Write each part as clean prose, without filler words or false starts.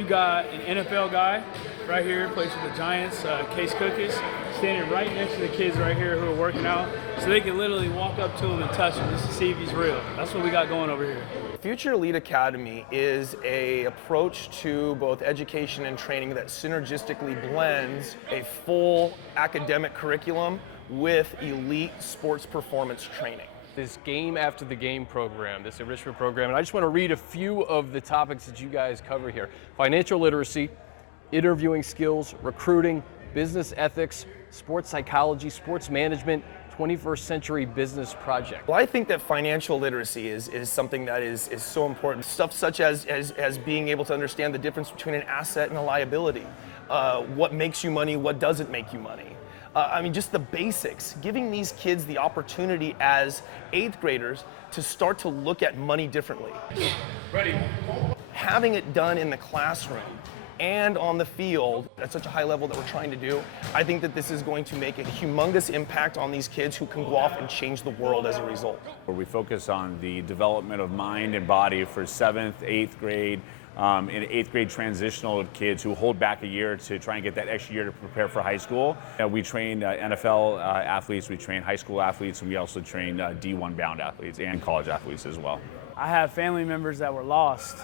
you got an NFL guy right here, plays for the Giants, Case Cookis, standing right next to the kids right here who are working out, so they can literally walk up to him and touch him just to see if he's real. That's what we got going over here. Future Elite Academy is an approach to both education and training that synergistically blends a full academic curriculum with elite sports performance training. This game after the game program, this enrichment program, and I just want to read a few of the topics that you guys cover here. Financial literacy, interviewing skills, recruiting, business ethics, sports psychology, sports management, 21st century business project. Well, I think that financial literacy is something that is so important. Stuff such as being able to understand the difference between an asset and a liability. What makes you money, what doesn't make you money. I mean, just the basics, giving these kids the opportunity as 8th graders to start to look at money differently. Ready. Having it done in the classroom and on the field at such a high level that we're trying to do, I think that this is going to make a humongous impact on these kids who can go off and change the world as a result. We focus on the development of mind and body for 7th, 8th grade, and 8th grade transitional kids who hold back a year to try and get that extra year to prepare for high school. We train NFL athletes, we train high school athletes, and we also train D1 bound athletes and college athletes as well. I have family members that were lost,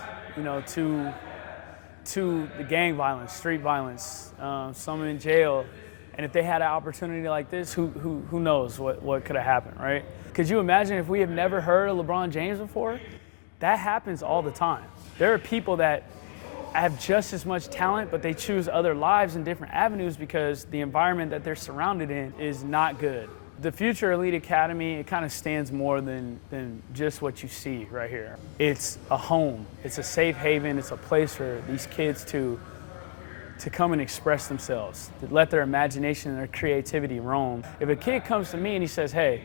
to the gang violence, street violence, some in jail. And if they had an opportunity like this, who knows what could have happened, right? Could you imagine if we have never heard of LeBron James before? That happens all the time. There are people that have just as much talent, but they choose other lives and different avenues because the environment that they're surrounded in is not good. The Future Elite Academy, it kind of stands more than just what you see right here. It's a home, it's a safe haven, it's a place for these kids to come and express themselves, to let their imagination and their creativity roam. If a kid comes to me and he says, hey,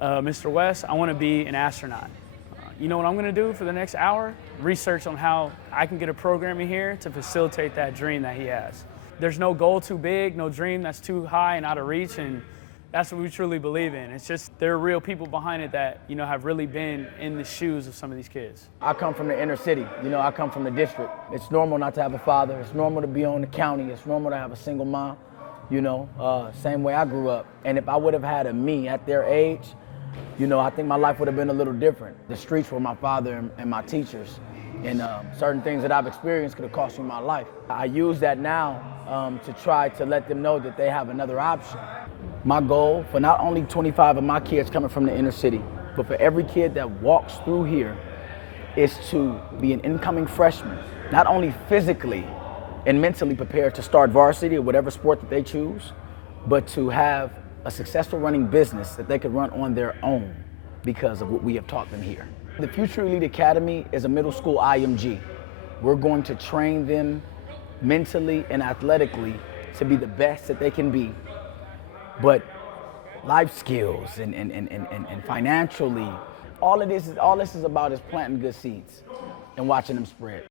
Mr. West, I want to be an astronaut. You know what I'm going to do for the next hour? Research on how I can get a program in here to facilitate that dream that he has. There's no goal too big, no dream that's too high and out of reach, and that's what we truly believe in. It's just there are real people behind it that, have really been in the shoes of some of these kids. I come from the inner city. I come from the district. It's normal not to have a father. It's normal to be on the county. It's normal to have a single mom, same way I grew up. And if I would have had a me at their age, I think my life would have been a little different. The streets were my father and my teachers, and certain things that I've experienced could have cost me my life. I use that now to try to let them know that they have another option. My goal for not only 25 of my kids coming from the inner city, but for every kid that walks through here is to be an incoming freshman, not only physically and mentally prepared to start varsity or whatever sport that they choose, but to have a successful running business that they could run on their own because of what we have taught them here. The Future Elite Academy is a middle school IMG. We're going to train them mentally and athletically to be the best that they can be, but life skills and financially, all this is about is planting good seeds and watching them spread.